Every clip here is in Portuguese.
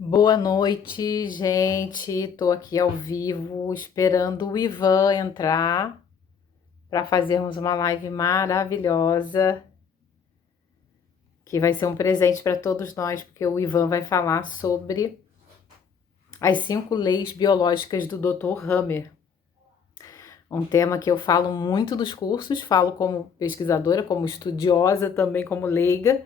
Boa noite, gente. Tô aqui ao vivo esperando o Ivan entrar para fazermos uma live maravilhosa, que vai ser um presente para todos nós, porque o Ivan vai falar sobre as 5 leis biológicas do Dr. Hammer. Um tema que eu falo muito nos cursos, falo como pesquisadora, como estudiosa, também como leiga,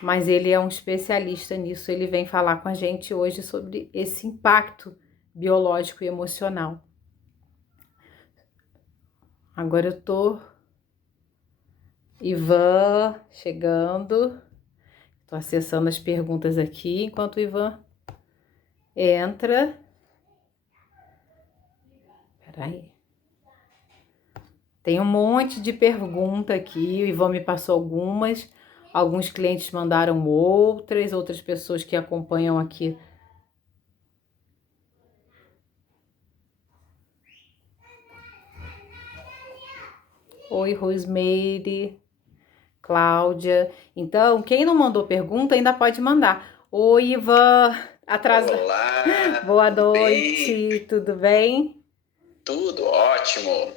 mas ele é um especialista nisso. Ele vem falar com a gente hoje sobre esse impacto biológico e emocional. Agora eu tô Ivan chegando. Tô acessando as perguntas aqui enquanto o Ivan entra. Peraí. Tem um monte de pergunta aqui. O Ivan me passou algumas. Alguns clientes mandaram outras pessoas que acompanham aqui. Oi, Rosemary, Cláudia. Então, quem não mandou pergunta ainda pode mandar. Oi, Ivan. Olá, Boa tudo bem? noite, tudo bem? Tudo ótimo.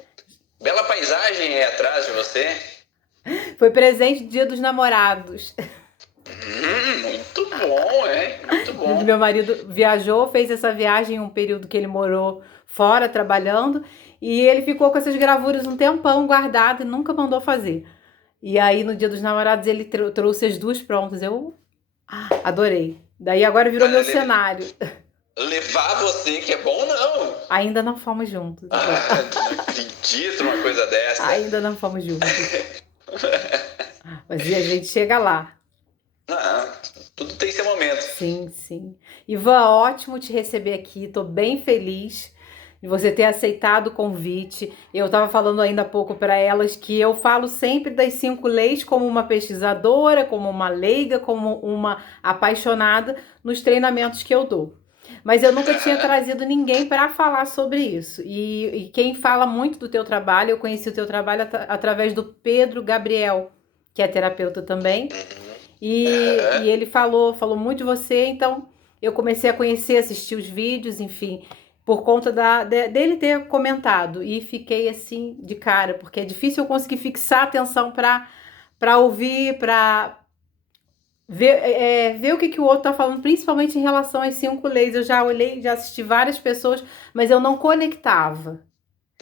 Bela paisagem aí atrás de você. Foi presente Dia dos Namorados. Muito bom, hein? Muito bom. Meu marido viajou, fez essa viagem um período que ele morou fora trabalhando e ele ficou com essas gravuras um tempão guardado e nunca mandou fazer. E aí no Dia dos Namorados ele trouxe as duas prontas. Eu adorei. Daí agora virou meu Mas cenário. levar você que é bom, não. Ainda não fomos juntos, Ivan. Não acredito numa coisa dessa. Ainda não fomos juntos. Mas e a gente chega lá. Não, tudo tem seu momento. Sim, sim. Ivan, ótimo te receber aqui. Tô bem feliz de você ter aceitado o convite. Eu estava falando ainda há pouco para elas que eu falo sempre das 5 leis como uma pesquisadora, como uma leiga, como uma apaixonada nos treinamentos que eu dou. Mas eu nunca tinha trazido ninguém para falar sobre isso. E quem fala muito do teu trabalho, eu conheci o teu trabalho através do Pedro Gabriel, que é terapeuta também. E ele falou muito de você, então eu comecei a conhecer, assistir os vídeos, enfim, por conta dele ter comentado. E fiquei assim de cara, porque é difícil eu conseguir fixar atenção para ouvir, para ver o que o outro tá falando, principalmente em relação às 5 leis. Eu já olhei, já assisti várias pessoas, mas eu não conectava.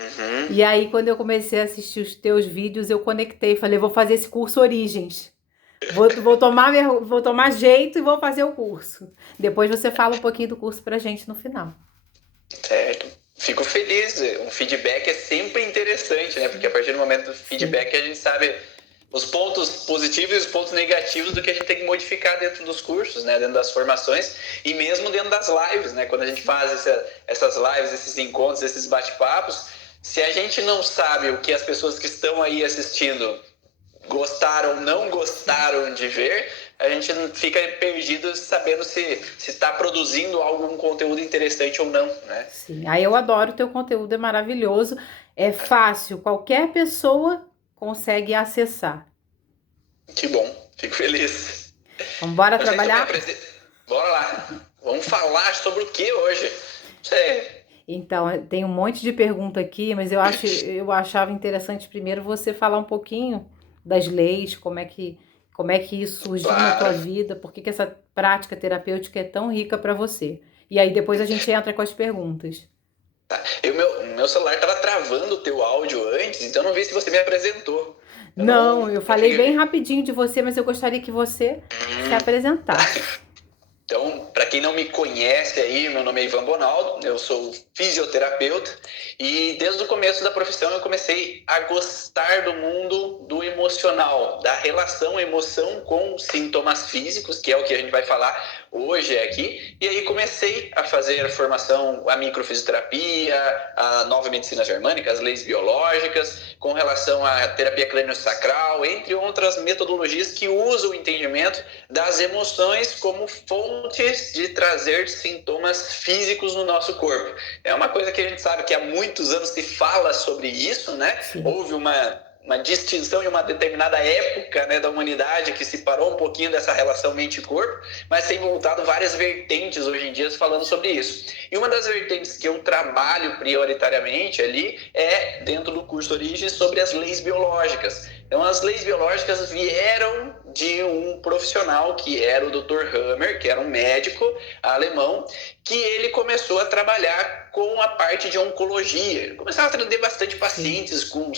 Uhum. E aí, quando eu comecei a assistir os teus vídeos, eu conectei, falei, vou fazer esse curso Origens. Vou tomar jeito e vou fazer o curso. Depois você fala um pouquinho do curso pra gente no final. Certo. Fico feliz. Um feedback é sempre interessante, né? Porque a partir do momento do feedback a gente sabe os pontos positivos e os pontos negativos do que a gente tem que modificar dentro dos cursos, né? Dentro das formações e mesmo dentro das lives, né? Quando a gente faz essas lives, esses encontros, esses bate-papos, se a gente não sabe o que as pessoas que estão aí assistindo gostaram ou não gostaram de ver, a gente fica perdido sabendo se está produzindo algum conteúdo interessante ou não, né? Sim, aí eu adoro o teu conteúdo, é maravilhoso, é fácil, qualquer pessoa consegue acessar. Que bom, fico feliz. Vamos embora Eu sei que eu me trabalhar? apresento. Bora lá. Vamos falar sobre o que hoje? Você. Então, tem um monte de pergunta aqui, mas eu achava interessante primeiro você falar um pouquinho das leis, como é que isso surgiu na tua Claro. vida, por que essa prática terapêutica é tão rica para você. E aí depois a gente entra com as perguntas. Tá. Meu celular estava travando o teu áudio antes, então eu não vi se você me apresentou. Eu Não, não, eu não falei bem cheguei. rapidinho de você, mas eu gostaria que você se apresentasse. Então, para quem não me conhece aí, meu nome é Ivan Bonaldo, eu sou fisioterapeuta e desde o começo da profissão eu comecei a gostar do mundo do emocional, da relação emoção com sintomas físicos, que é o que a gente vai falar hoje aqui. E aí comecei a fazer a formação, a microfisioterapia, a nova medicina germânica, as leis biológicas, com relação à terapia crânio-sacral, entre outras metodologias que usam o entendimento das emoções como fontes de trazer sintomas físicos no nosso corpo. É uma coisa que a gente sabe que há muitos anos se fala sobre isso, né? Sim. Houve uma uma distinção em uma determinada época, né, da humanidade, que separou um pouquinho dessa relação mente e corpo, mas tem voltado várias vertentes hoje em dia falando sobre isso. E uma das vertentes que eu trabalho prioritariamente ali é, dentro do curso Origens, sobre as leis biológicas. Então, as leis biológicas vieram de um profissional que era o Dr. Hammer, que era um médico alemão, que ele começou a trabalhar com a parte de oncologia. Ele começava a atender bastante pacientes com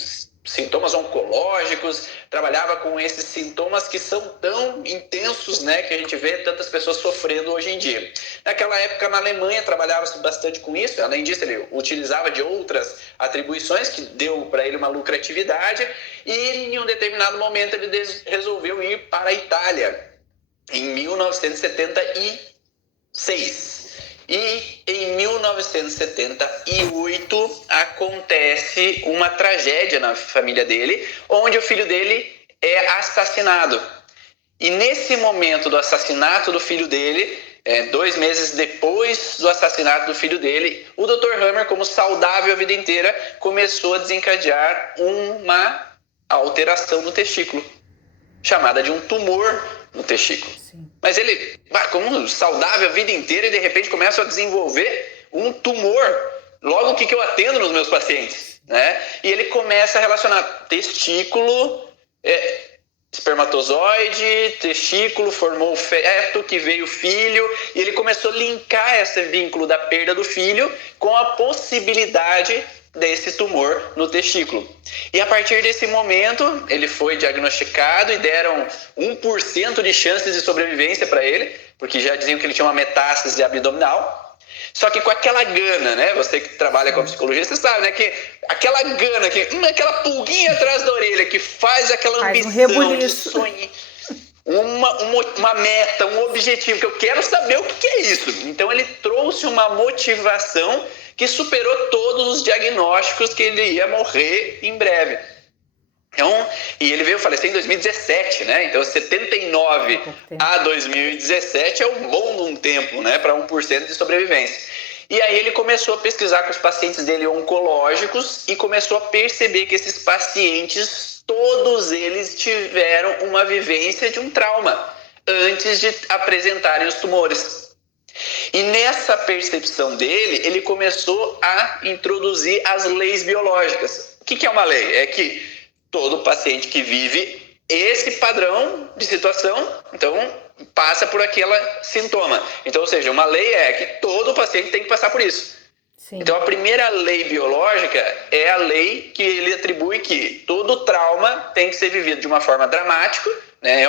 sintomas oncológicos, trabalhava com esses sintomas que são tão intensos, né, que a gente vê tantas pessoas sofrendo hoje em dia. Naquela época, na Alemanha, trabalhava-se bastante com isso. Além disso, ele utilizava de outras atribuições que deu para ele uma lucratividade, e em um determinado momento ele resolveu ir para a Itália, em 1976. E em 1978 acontece uma tragédia na família dele, onde o filho dele é assassinado. E nesse momento do assassinato do filho dele, 2 meses depois do assassinato do filho dele, o Dr. Hammer, como saudável a vida inteira, começou a desencadear uma alteração no testículo, chamada de um tumor no testículo. Sim. Mas ele, como saudável a vida inteira, e de repente começa a desenvolver um tumor. Logo, o que eu atendo nos meus pacientes, né? E ele começa a relacionar testículo, espermatozoide, testículo, formou o feto, que veio o filho, e ele começou a linkar esse vínculo da perda do filho com a possibilidade desse tumor no testículo. E a partir desse momento, ele foi diagnosticado e deram 1% de chances de sobrevivência para ele, porque já diziam que ele tinha uma metástase abdominal. Só que com aquela gana, né? Você que trabalha com a psicologia, você sabe, né? Que aquela gana, aquela pulguinha atrás da orelha que faz aquela ambição de sonho, uma meta, um objetivo, que eu quero saber o que é isso. Então ele trouxe uma motivação que superou todos os diagnósticos que ele ia morrer em breve. Então, e ele veio falecer em 2017, né? Então, 79 a 2017 é um bom de um tempo, né? Para 1% de sobrevivência. E aí ele começou a pesquisar com os pacientes dele oncológicos e começou a perceber que esses pacientes, todos eles tiveram uma vivência de um trauma antes de apresentarem os tumores. E nessa percepção dele, ele começou a introduzir as leis biológicas. O que é uma lei? É que todo paciente que vive esse padrão de situação, então, passa por aquele sintoma. Então, ou seja, uma lei é que todo paciente tem que passar por isso. Sim. Então, a primeira lei biológica é a lei que ele atribui que todo trauma tem que ser vivido de uma forma dramática, né?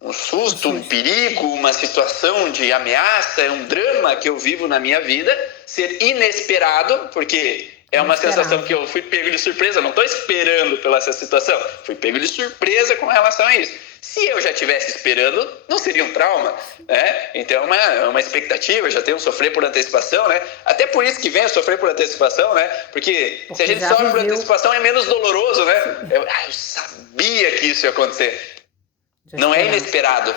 Um susto, um perigo, uma situação de ameaça, um drama que eu vivo na minha vida, ser inesperado, porque é uma sensação que eu fui pego de surpresa, não estou esperando pela essa situação, fui pego de surpresa com relação a isso. Se eu já estivesse esperando, não seria um trauma, né? Então é uma expectativa, já tenho um sofrer por antecipação, né? Até por isso que vem o sofrer por antecipação, né? Porque se a gente sofre por antecipação é menos doloroso, né? Eu sabia que isso ia acontecer. Não é inesperado.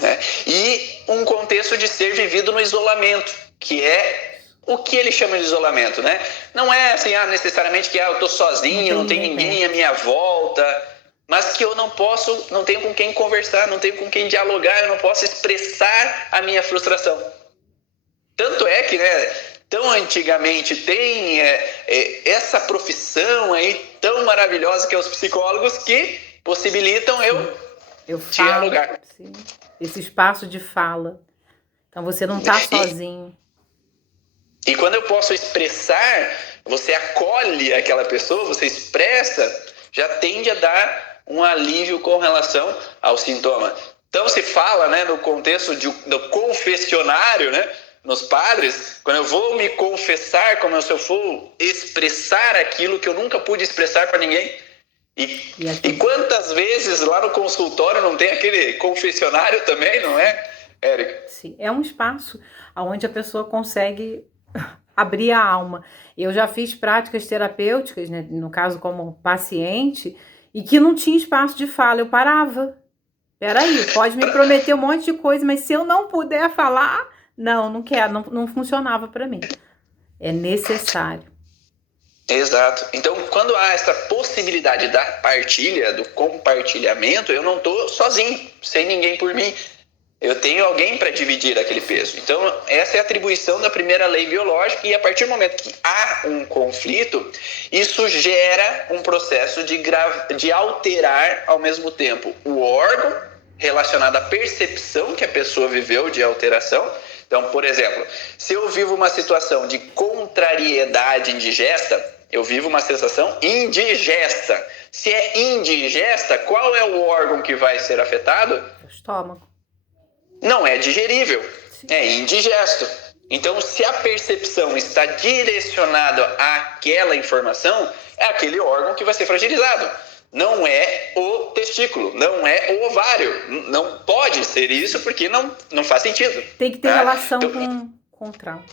Né? E um contexto de ser vivido no isolamento, que é o que ele chama de isolamento, né? Não é assim, necessariamente que eu tô sozinho, não tem ninguém à minha volta, mas que eu não tenho com quem conversar, não tenho com quem dialogar, eu não posso expressar a minha frustração. Tanto é que, né, tão antigamente tem essa profissão aí tão maravilhosa que é os psicólogos, que possibilitam eu dialogar. Sim. Esse espaço de fala. Então você não está sozinho. E quando eu posso expressar, você acolhe aquela pessoa, você expressa, já tende a dar um alívio com relação ao sintoma. Então se fala, né, no contexto do confessionário, né, nos padres, quando eu vou me confessar, como se eu for expressar aquilo que eu nunca pude expressar para ninguém. E quantas vezes lá no consultório não tem aquele confessionário também, não é, Érica? Sim, é um espaço onde a pessoa consegue abrir a alma. Eu já fiz práticas terapêuticas, né, no caso como paciente, e que não tinha espaço de fala, eu parava. Peraí, pode me prometer um monte de coisa, mas se eu não puder falar, não quero, não funcionava para mim. É necessário. Exato. Então, quando há essa possibilidade da partilha, do compartilhamento, eu não estou sozinho, sem ninguém por mim. Eu tenho alguém para dividir aquele peso. Então, essa é a atribuição da primeira lei biológica, e a partir do momento que há um conflito, isso gera um processo de alterar ao mesmo tempo o órgão relacionado à percepção que a pessoa viveu de alteração. Então, por exemplo, se eu vivo uma situação de contrariedade indigesta, eu vivo uma sensação indigesta. Se é indigesta, qual é o órgão que vai ser afetado? O estômago. Não é digerível, é indigesto. Então, se a percepção está direcionada àquela informação, é aquele órgão que vai ser fragilizado. Não é o testículo, não é o ovário. Não pode ser isso, porque não faz sentido. Tem que ter relação com o trauma.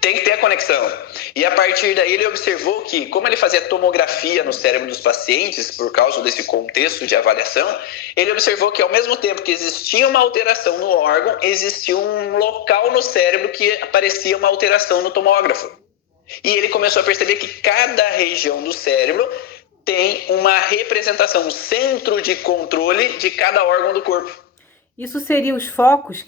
Tem que ter a conexão. E a partir daí ele observou que, como ele fazia tomografia no cérebro dos pacientes, por causa desse contexto de avaliação, ele observou que ao mesmo tempo que existia uma alteração no órgão, existia um local no cérebro que aparecia uma alteração no tomógrafo. E ele começou a perceber que cada região do cérebro tem uma representação, um centro de controle de cada órgão do corpo. Isso seria os focos,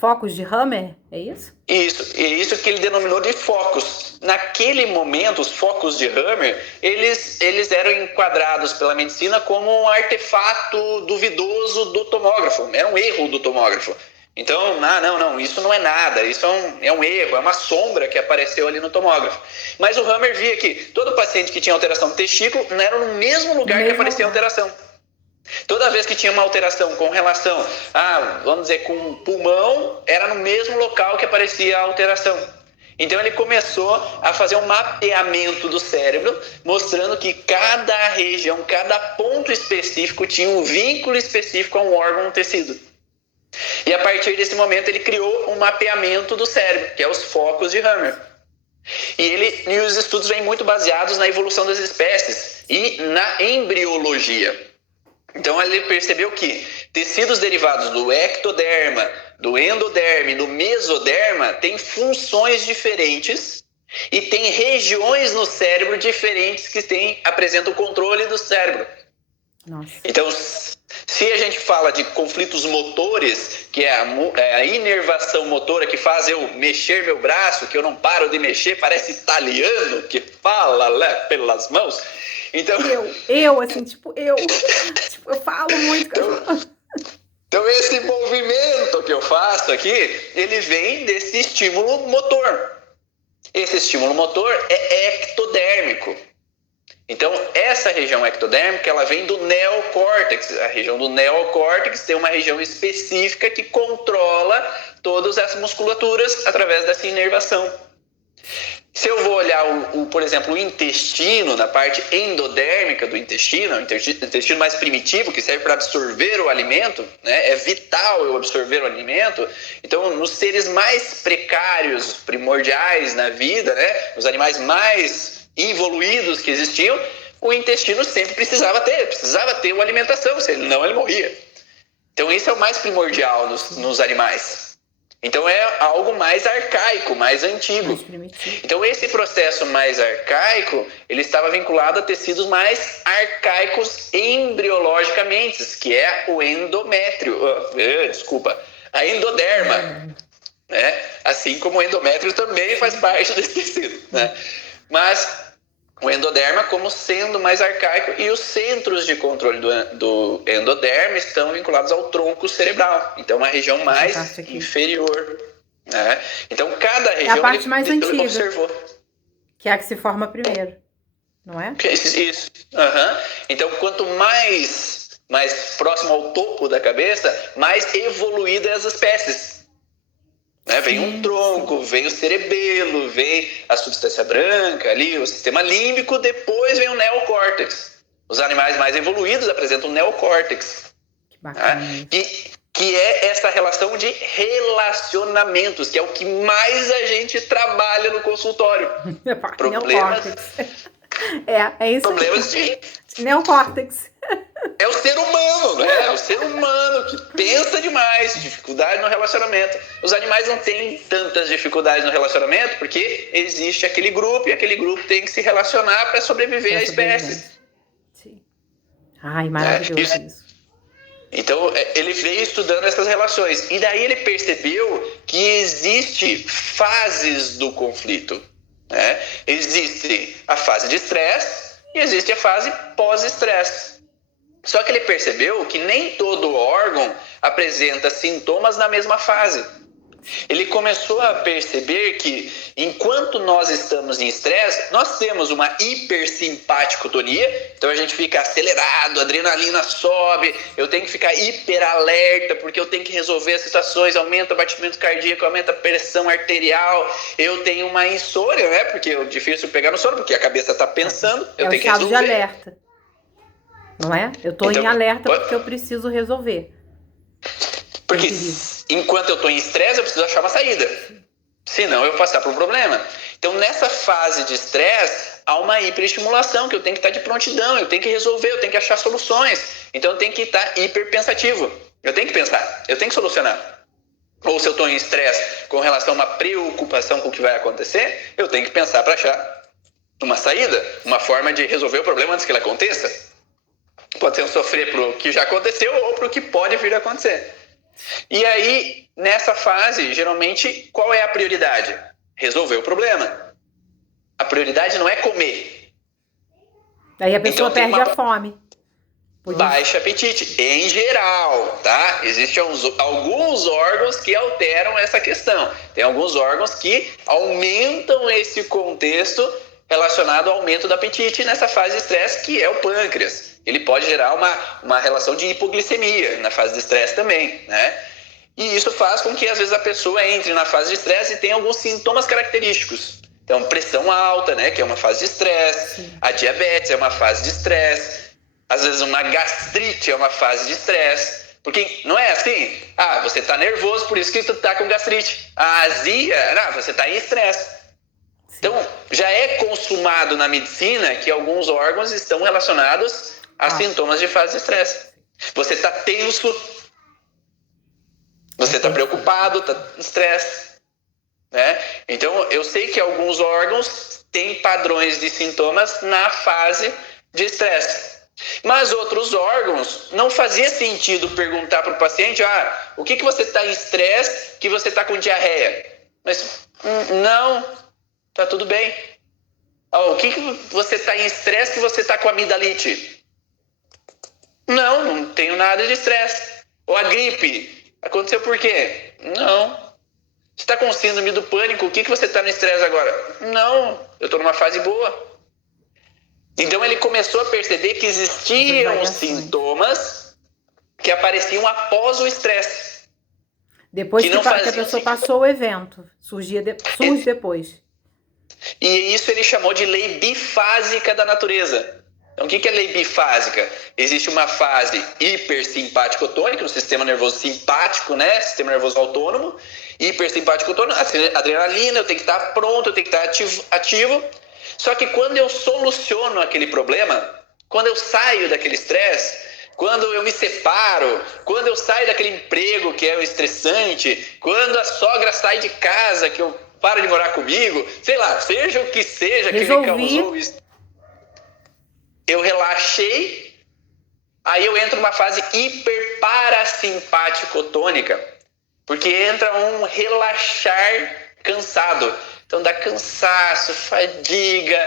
focos de Hammer, é isso? Isso que ele denominou de focos. Naquele momento, os focos de Hammer, eles eram enquadrados pela medicina como um artefato duvidoso do tomógrafo, era um erro do tomógrafo. Então, não, isso não é nada, isso é um erro, é uma sombra que apareceu ali no tomógrafo. Mas o Hammer via que todo paciente que tinha alteração do testículo não era no mesmo lugar que aparecia a alteração. Toda vez que tinha uma alteração com relação vamos dizer, com o pulmão, era no mesmo local que aparecia a alteração. Então ele começou a fazer um mapeamento do cérebro, mostrando que cada região, cada ponto específico tinha um vínculo específico a um órgão, um tecido. E a partir desse momento ele criou um mapeamento do cérebro, que é os focos de Hammer. E os estudos vêm muito baseados na evolução das espécies e na embriologia. Então ele percebeu que tecidos derivados do ectoderma, do endoderme, do mesoderma têm funções diferentes e tem regiões no cérebro diferentes que apresentam o controle do cérebro. Nossa. Então, se a gente fala de conflitos motores, que é a inervação motora que faz eu mexer meu braço, que eu não paro de mexer, parece italiano que fala lá pelas mãos. Então, eu falo muito. Então, esse movimento que eu faço aqui, ele vem desse estímulo motor. Esse estímulo motor é ectodérmico. Então, essa região ectodérmica, ela vem do neocórtex. A região do neocórtex tem uma região específica que controla todas as musculaturas através dessa inervação. Se eu vou olhar, por exemplo, o intestino, na parte endodérmica do intestino, o intestino mais primitivo, que serve para absorver o alimento, né? É vital eu absorver o alimento. Então, nos seres mais precários, primordiais na vida, né? Os animais mais evoluídos que existiam, o intestino sempre precisava ter uma alimentação, senão ele morria. Então, isso é o mais primordial nos animais. Então é algo mais arcaico, mais antigo. Então esse processo mais arcaico, ele estava vinculado a tecidos mais arcaicos embriologicamente, que é o endométrio, a endoderma, né? Assim como o endométrio também faz parte desse tecido, né? Mas o endoderma como sendo mais arcaico, e os centros de controle do endoderma estão vinculados ao tronco cerebral. Então, uma região mais inferior. Né? Então, cada região... É a parte mais antiga, observou. Que é a que se forma primeiro, não é? Isso. Então, quanto mais próximo ao topo da cabeça, mais evoluídas as espécies. Né? Vem um tronco, vem o cerebelo, vem a substância branca ali, o sistema límbico, depois vem o neocórtex. Os animais mais evoluídos apresentam o neocórtex. Que bacana. Né? Que é essa relação de relacionamentos, que é o que mais a gente trabalha no consultório. Problemas... É isso. Problemas de... Neocórtex. É o ser humano, né? ser humano que pensa demais, dificuldade no relacionamento. Os animais não têm tantas dificuldades no relacionamento porque existe aquele grupo e aquele grupo tem que se relacionar para sobreviver à espécie. Sim. Ai, maravilhoso isso. Então, ele veio estudando essas relações. E daí ele percebeu que existe fases do conflito. Né? Existe a fase de estresse e existe a fase pós-estresse. Só que ele percebeu que nem todo órgão apresenta sintomas na mesma fase. Ele começou a perceber que, enquanto nós estamos em estresse, nós temos uma hipersimpaticotonia, então a gente fica acelerado, a adrenalina sobe, eu tenho que ficar hiperalerta, porque eu tenho que resolver as situações, aumenta o batimento cardíaco, aumenta a pressão arterial, eu tenho uma insônia, né? Porque é difícil pegar no sono, porque a cabeça está pensando, eu tenho que resolver. É o estado de alerta, não é? Eu estou em alerta porque eu preciso resolver. Porque enquanto eu estou em estresse, eu preciso achar uma saída. Senão eu vou passar por um problema. Então, nessa fase de estresse, há uma hiperestimulação, que eu tenho que estar de prontidão, eu tenho que resolver, eu tenho que achar soluções. Então, eu tenho que estar hiperpensativo. Eu tenho que pensar, eu tenho que solucionar. Ou se eu estou em estresse com relação a uma preocupação com o que vai acontecer, eu tenho que pensar para achar uma saída, uma forma de resolver o problema antes que ele aconteça. Pode ser um sofrer para o que já aconteceu ou para o que pode vir a acontecer. E aí, nessa fase, geralmente, qual é a prioridade? Resolver o problema. A prioridade não é comer. Aí a pessoa então, perde a fome. Baixo apetite, em geral, tá? Existem alguns órgãos que alteram essa questão. Tem alguns órgãos que aumentam esse contexto relacionado ao aumento do apetite nessa fase de estresse, que é o pâncreas. Ele pode gerar uma relação de hipoglicemia na fase de estresse também, né? E isso faz com que, às vezes, a pessoa entre na fase de estresse e tenha alguns sintomas característicos. Então, pressão alta, né? Que é uma fase de estresse. A diabetes é uma fase de estresse. Às vezes, uma gastrite é uma fase de estresse. Porque não é assim? Ah, você está nervoso, por isso que tu está com gastrite. A azia, não, você está em estresse. Então, já é consumado na medicina que alguns órgãos estão relacionados a sintomas de fase de estresse. Você está tenso, você está preocupado, está em estresse. Né? Então, eu sei que alguns órgãos têm padrões de sintomas na fase de estresse. Mas outros órgãos, não fazia sentido perguntar para o paciente, o que você está em estresse que você está com diarreia? Mas, não, está tudo bem. O que você está em estresse que você está com amidalite? Não tenho nada de estresse. Ou a gripe, aconteceu por quê? Não. Você está com síndrome do pânico, o que você está no estresse agora? Não, eu estou numa fase boa. Então ele começou a perceber que existiam sintomas que apareciam após o estresse. Depois que a pessoa passou o evento, surge depois. E isso ele chamou de lei bifásica da natureza. Então, o que é lei bifásica? Existe uma fase hipersimpaticotônica, o sistema nervoso simpático, né? Sistema nervoso autônomo. Hipersimpaticotônico, adrenalina, eu tenho que estar pronto, eu tenho que estar ativo. Só que quando eu soluciono aquele problema, quando eu saio daquele estresse, quando eu me separo, quando eu saio daquele emprego que é o estressante, quando a sogra sai de casa, que eu paro de morar comigo, sei lá, seja o que seja que me causou isso. Eu relaxei, aí eu entro numa fase hiperparasimpaticotônica, porque entra um relaxar cansado. Então dá cansaço, fadiga,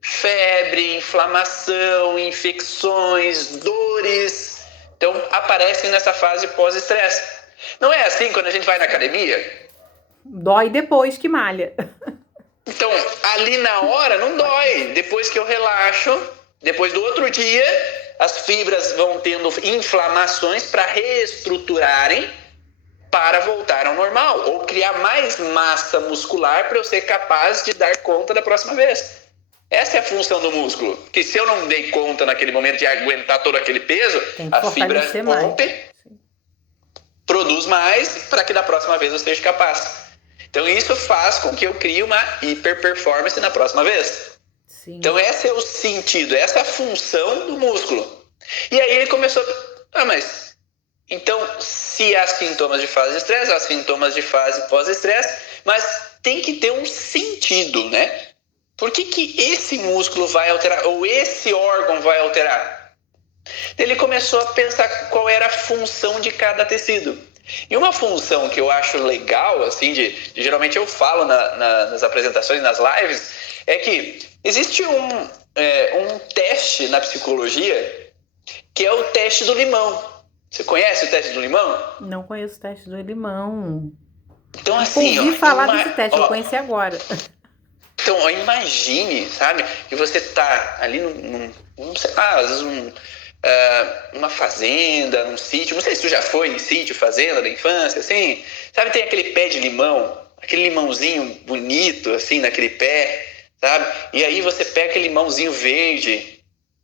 febre, inflamação, infecções, dores. Então aparecem nessa fase pós-estresse. Não é assim quando a gente vai na academia? Dói depois que malha. Então, ali na hora não dói. Depois que eu relaxo, depois do outro dia, as fibras vão tendo inflamações para reestruturarem para voltar ao normal, ou criar mais massa muscular para eu ser capaz de dar conta da próxima vez. Essa é a função do músculo, que se eu não dei conta naquele momento de aguentar todo aquele peso, a fibra rompe, produz mais para que da próxima vez eu seja capaz. Então isso faz com que eu crie uma hiperperformance na próxima vez. Sim. Então esse é o sentido, essa é a função do músculo. E aí ele começou, mas Então, se há sintomas de fase de estresse, há sintomas de fase pós-estresse, mas tem que ter um sentido, né? Por que esse músculo vai alterar, ou esse órgão vai alterar? Ele começou a pensar qual era a função de cada tecido. E uma função que eu acho legal, assim, geralmente eu falo nas apresentações, nas lives, é que existe um teste na psicologia que é o teste do limão. Você conhece o teste do limão? Não conheço o teste do limão. Então, assim, Ouvi falar desse teste, eu conheci agora. Então, ó, imagine, sabe, que você tá ali sei lá, às vezes numa fazenda, num sítio, não sei se tu já foi em sítio, fazenda da infância, assim, sabe, tem aquele pé de limão, aquele limãozinho bonito, assim, naquele pé, sabe, e aí você pega aquele limãozinho verde,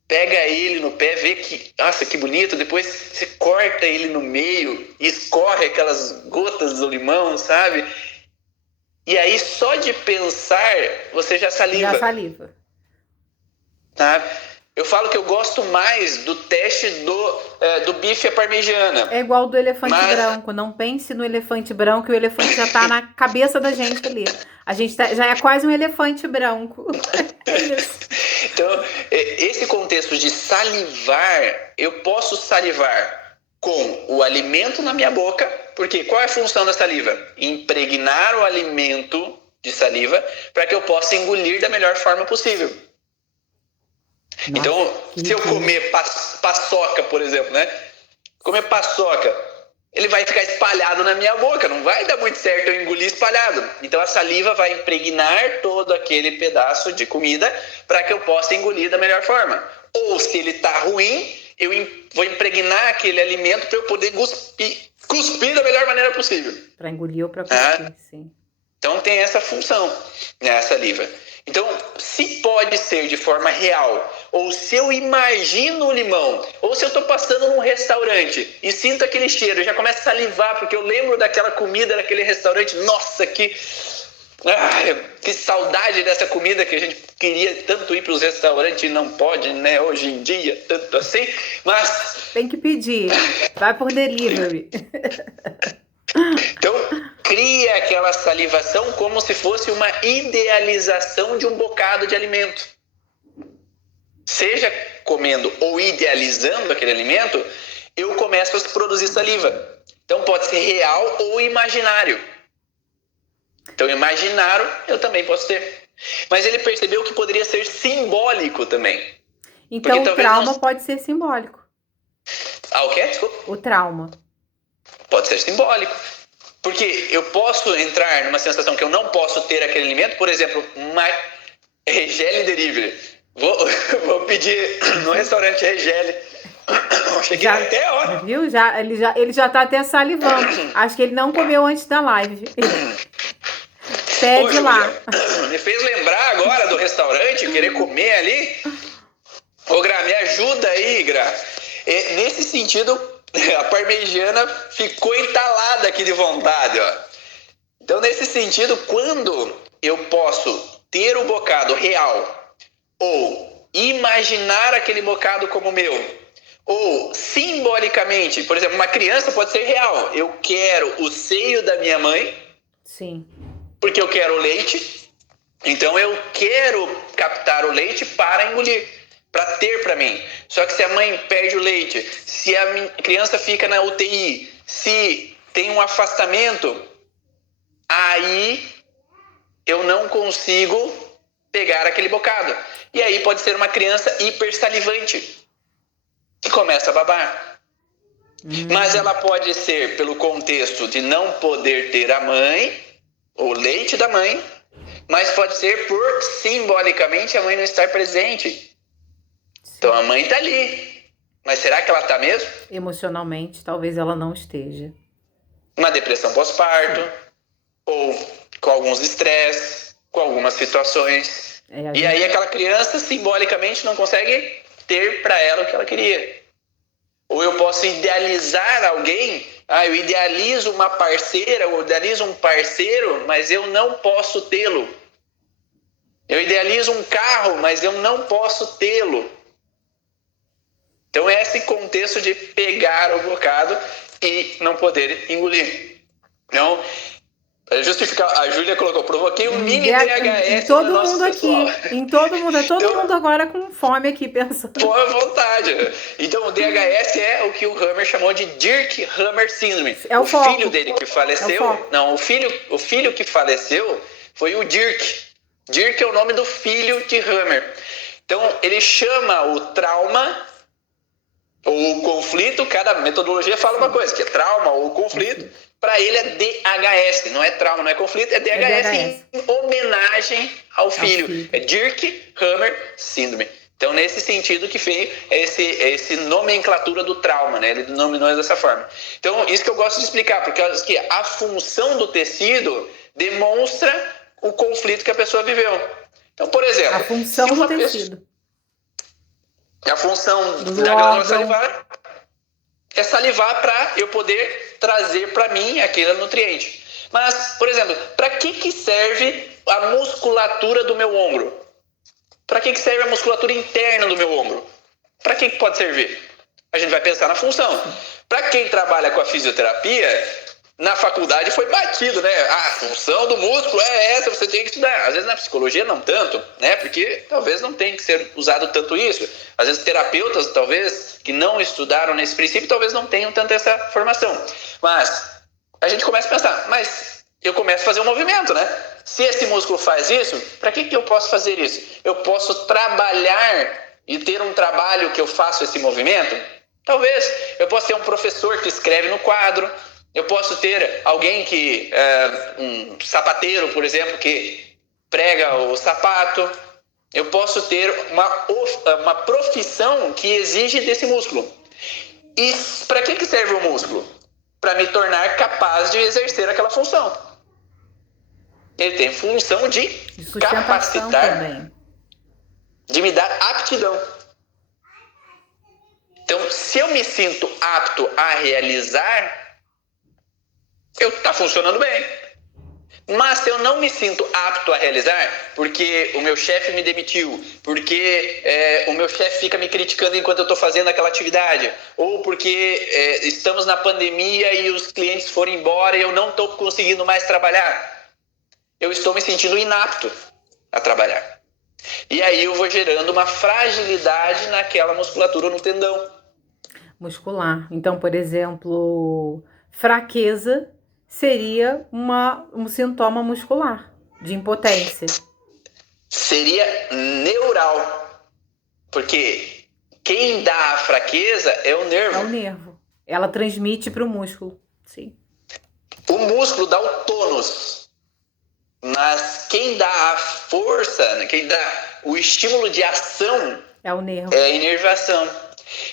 pega ele no pé, vê que, nossa, que bonito, depois você corta ele no meio e escorre aquelas gotas do limão, sabe? E aí, só de pensar, você já saliva. Já saliva. Tá? Eu falo que eu gosto mais do teste do bife à parmegiana. É igual do elefante branco. Não pense no elefante branco, o elefante já tá na cabeça da gente ali. A gente já é quase um elefante branco. É isso. Então, esse contexto de salivar, eu posso salivar com o alimento na minha boca, porque qual é a função da saliva? Impregnar o alimento de saliva para que eu possa engolir da melhor forma possível. Nossa, então, se eu comer paçoca, por exemplo, né? Comer paçoca, ele vai ficar espalhado na minha boca, não vai dar muito certo eu engolir espalhado. Então a saliva vai impregnar todo aquele pedaço de comida para que eu possa engolir da melhor forma. Ou se ele está ruim, eu vou impregnar aquele alimento para eu poder cuspir da melhor maneira possível. Para engolir ou para cuspir, sim. Então tem essa função, né, a saliva. Então, se pode ser de forma real, ou se eu imagino o limão, ou se eu estou passando num restaurante e sinto aquele cheiro, eu já começo a salivar, porque eu lembro daquela comida daquele restaurante, nossa, que saudade dessa comida que a gente queria tanto ir para os restaurantes e não pode, né, hoje em dia, tanto assim, mas... Tem que pedir, vai por delivery. Então, cria aquela salivação como se fosse uma idealização de um bocado de alimento. Seja comendo ou idealizando aquele alimento, eu começo a produzir saliva. Então, pode ser real ou imaginário. Então, imaginário eu também posso ter. Mas ele percebeu que poderia ser simbólico também. Então, o trauma pode ser simbólico. Ah, o quê? Desculpa. O trauma. Pode ser simbólico. Porque eu posso entrar numa sensação que eu não posso ter aquele alimento, por exemplo, uma Regele Delivery. Vou pedir no restaurante Regele. Cheguei até a hora. Viu? Ele já tá até salivando. Acho que ele não comeu antes da live. Pede lá. Me fez lembrar agora do restaurante, querer comer ali. Ô, Gra, me ajuda aí, Gra. Nesse sentido, a parmegiana ficou entalada aqui de vontade, ó. Então, nesse sentido, quando eu posso ter o bocado real ou imaginar aquele bocado como meu, ou simbolicamente, por exemplo, uma criança pode ser real. Eu quero o seio da minha mãe. Sim. Porque eu quero o leite. Então eu quero captar o leite para engolir, para ter para mim. Só que se a mãe perde o leite, se a criança fica na UTI, se tem um afastamento, aí eu não consigo pegar aquele bocado. E aí pode ser uma criança hipersalivante, que começa a babar. Mas ela pode ser pelo contexto de não poder ter a mãe, o leite da mãe, mas pode ser por, simbolicamente, a mãe não estar presente. Então a mãe está ali, mas será que ela está mesmo? Emocionalmente, talvez ela não esteja. Uma depressão pós-parto, ou com alguns estresses, com algumas situações. E aí aquela criança, simbolicamente, não consegue ter para ela o que ela queria. Ou eu posso idealizar alguém, eu idealizo uma parceira, eu idealizo um parceiro, mas eu não posso tê-lo. Eu idealizo um carro, mas eu não posso tê-lo. Então, esse contexto de pegar o bocado e não poder engolir. Então, para justificar, a Júlia colocou, provoquei um mini DHS em todo no nosso mundo pessoal. aqui, em todo mundo, todo mundo agora com fome aqui pensando. Pô, à vontade. Então, o DHS é o que o Hammer chamou de Dirk Hammer Syndrome. É o filho dele que faleceu, o filho que faleceu foi o Dirk. Dirk é o nome do filho de Hammer. Então, ele chama o trauma ou o conflito, cada metodologia fala uma coisa, que é trauma ou conflito. Para ele é DHS, não é trauma, não é conflito, é DHS, em homenagem ao filho. É Dirk Hammer Syndrome. Então, nesse sentido que veio esse nomenclatura do trauma, né? Ele denominou dessa forma. Então, isso que eu gosto de explicar, porque a função do tecido demonstra o conflito que a pessoa viveu. Então, por exemplo... A função do tecido. A função da glândula salivar é salivar para eu poder trazer para mim aquele nutriente. Mas, por exemplo, para que serve a musculatura do meu ombro? Para que serve a musculatura interna do meu ombro? Para que pode servir? A gente vai pensar na função. Para quem trabalha com a fisioterapia, na faculdade foi batido, né? A função do músculo é essa, você tem que estudar. Às vezes na psicologia não tanto, né? Porque talvez não tenha que ser usado tanto isso. Às vezes terapeutas, talvez, que não estudaram nesse princípio, talvez não tenham tanto essa formação. Mas a gente começa a pensar, mas eu começo a fazer um movimento, né? Se esse músculo faz isso, para que eu posso fazer isso? Eu posso trabalhar e ter um trabalho que eu faço esse movimento? Talvez. Eu posso ter um professor que escreve no quadro. Eu posso ter alguém que, um sapateiro, por exemplo, que prega o sapato. Eu posso ter uma profissão que exige desse músculo. E para que serve o músculo? Para me tornar capaz de exercer aquela função. Ele tem função de capacitar, também. De me dar aptidão. Então, se eu me sinto apto a realizar, está funcionando bem. Mas se eu não me sinto apto a realizar, porque o meu chefe me demitiu, porque o meu chefe fica me criticando enquanto eu estou fazendo aquela atividade, ou porque estamos na pandemia e os clientes foram embora e eu não estou conseguindo mais trabalhar, eu estou me sentindo inapto a trabalhar. E aí eu vou gerando uma fragilidade naquela musculatura, no tendão muscular. Então, por exemplo, fraqueza seria um sintoma muscular de impotência. Seria neural. Porque quem dá a fraqueza é o nervo. É o nervo. Ela transmite para o músculo. Sim. O músculo dá o tônus. Mas quem dá a força, quem dá o estímulo de ação é o nervo. É a inervação.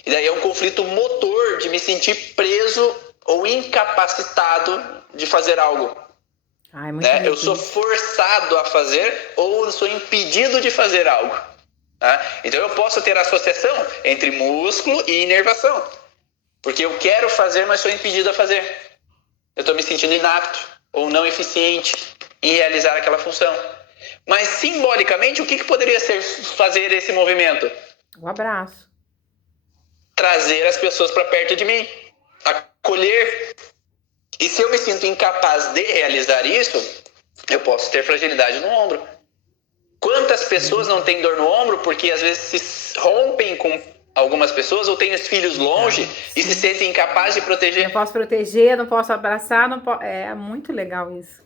E daí é um conflito motor de me sentir preso ou incapacitado de fazer algo. Ai, muito né? Eu sou forçado a fazer ou sou impedido de fazer algo. Tá? Então eu posso ter associação entre músculo e inervação. Porque eu quero fazer, mas sou impedido a fazer. Eu estou me sentindo inapto ou não eficiente em realizar aquela função. Mas simbolicamente, o que poderia ser fazer esse movimento? Um abraço. Trazer as pessoas para perto de mim. Acolher. E se eu me sinto incapaz de realizar isso, eu posso ter fragilidade no ombro. Quantas pessoas não têm dor no ombro porque às vezes se rompem com algumas pessoas ou têm os filhos longe e se sentem incapazes de proteger? Não posso proteger, não posso abraçar, não posso... É muito legal isso.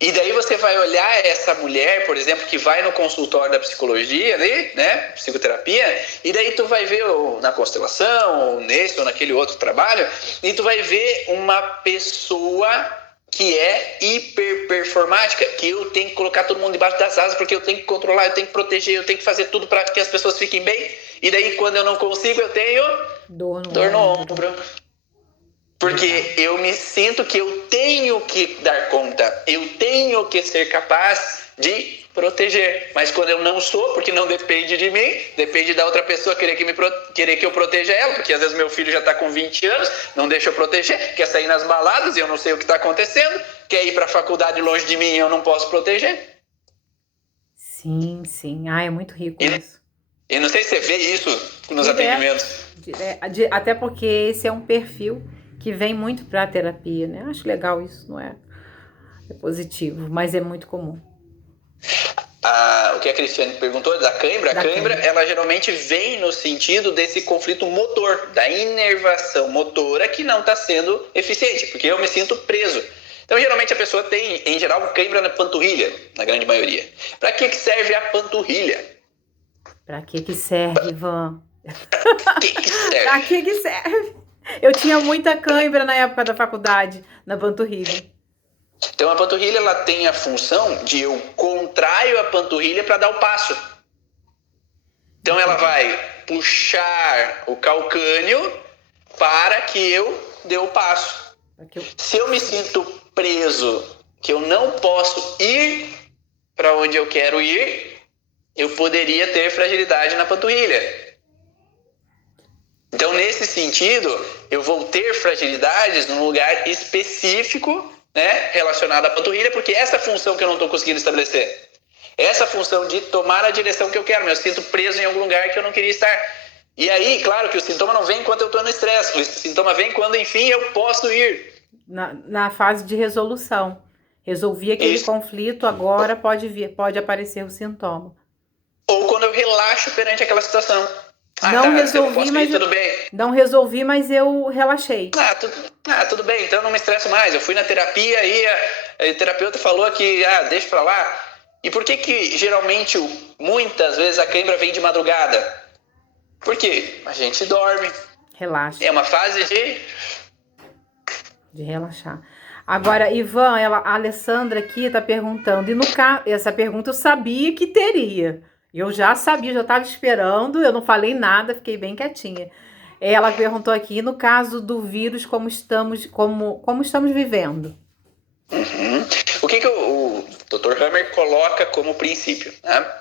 E daí você vai olhar essa mulher, por exemplo, que vai no consultório da psicologia, né, psicoterapia, e daí tu vai ver na constelação, ou nesse ou naquele outro trabalho, e tu vai ver uma pessoa que é hiperperformática, que eu tenho que colocar todo mundo debaixo das asas, porque eu tenho que controlar, eu tenho que proteger, eu tenho que fazer tudo para que as pessoas fiquem bem, e daí quando eu não consigo, eu tenho dor no ombro. Porque eu me sinto que eu tenho que dar conta, eu tenho que ser capaz de proteger. Mas quando eu não sou, porque não depende de mim, depende da outra pessoa querer que eu proteja ela, porque às vezes meu filho já está com 20 anos, não deixa eu proteger, quer sair nas baladas e eu não sei o que está acontecendo, quer ir para a faculdade longe de mim e eu não posso proteger. Sim, sim. É muito rico isso. E não sei se você vê isso nos atendimentos. Até porque esse é um perfil que vem muito para a terapia, né? Acho legal isso, não é? É positivo, mas é muito comum. O que a Cristiane perguntou da cãibra, a cãibra, ela geralmente vem no sentido desse conflito motor, da inervação motora que não está sendo eficiente, porque eu me sinto preso. Então, geralmente a pessoa tem, em geral, cãibra na panturrilha, na grande maioria. Para que serve a panturrilha? Para que serve, Ivan? Para que serve? Para que serve? Eu tinha muita cãibra na época da faculdade, na panturrilha. Então a panturrilha ela tem a função de eu contraio a panturrilha para dar o passo. Então ela vai puxar o calcâneo para que eu dê o passo. Se eu me sinto preso, que eu não posso ir para onde eu quero ir, eu poderia ter fragilidade na panturrilha. Então, nesse sentido, eu vou ter fragilidades num lugar específico, né, relacionado à panturrilha, porque essa função que eu não estou conseguindo estabelecer. Essa função de tomar a direção que eu quero, eu sinto preso em algum lugar que eu não queria estar. E aí, claro que o sintoma não vem enquanto eu estou no estresse, o sintoma vem quando, enfim, eu posso ir. Na fase de resolução. Resolvi aquele conflito, agora pode aparecer o sintoma. Ou quando eu relaxo perante aquela situação. Não resolvi, mas eu relaxei. Tudo bem, então eu não me estresso mais. Eu fui na terapia e a terapeuta falou que deixa pra lá. E por que geralmente, muitas vezes, a cãibra vem de madrugada? Porque a gente dorme. Relaxa. É uma fase de relaxar. Agora, Ivan, a Alessandra aqui tá perguntando, e no caso, essa pergunta eu sabia que teria. Eu já sabia, já estava esperando, eu não falei nada, fiquei bem quietinha. Ela perguntou aqui, no caso do vírus, como estamos vivendo? Uhum. O que o Dr. Hammer coloca como princípio? Né?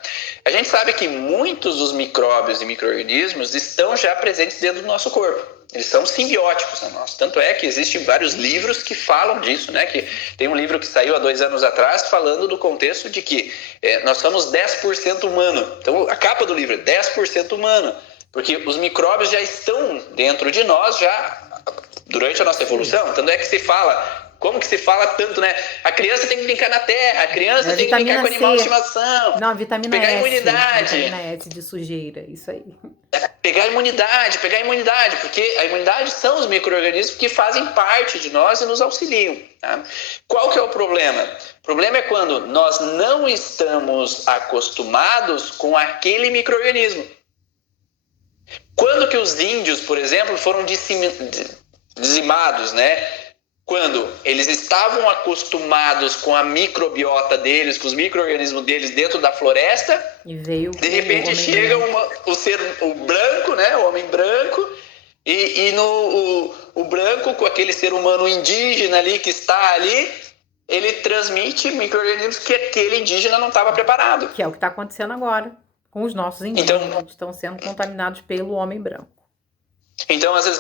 A gente sabe que muitos dos micróbios e micro-organismos estão já presentes dentro do nosso corpo. Eles são simbióticos na nossa. Tanto é que existem vários livros que falam disso, né? Que tem um livro que saiu há 2 anos atrás falando do contexto de que nós somos 10% humano. Então, a capa do livro é 10% humano. Porque os micróbios já estão dentro de nós já durante a nossa evolução. Tanto é que se fala... Como que se fala tanto, né? A criança tem que brincar na terra, a criança tem que brincar com animal de estimação. Não, vitamina pegar S. Imunidade. Vitamina S de sujeira, isso aí. Pegar imunidade, porque a imunidade são os micro-organismos que fazem parte de nós e nos auxiliam. Tá? Qual que é o problema? O problema é quando nós não estamos acostumados com aquele micro-organismo. Quando que os índios, por exemplo, foram dizimados, né? Quando eles estavam acostumados com a microbiota deles, com os micro-organismos deles dentro da floresta, e veio de repente chega o branco, né, o homem branco, e o branco, com aquele ser humano indígena ali que está ali, ele transmite micro-organismos que aquele indígena não estava preparado. Que é o que está acontecendo agora com os nossos indígenas, que estão sendo contaminados pelo homem branco. Então, às vezes,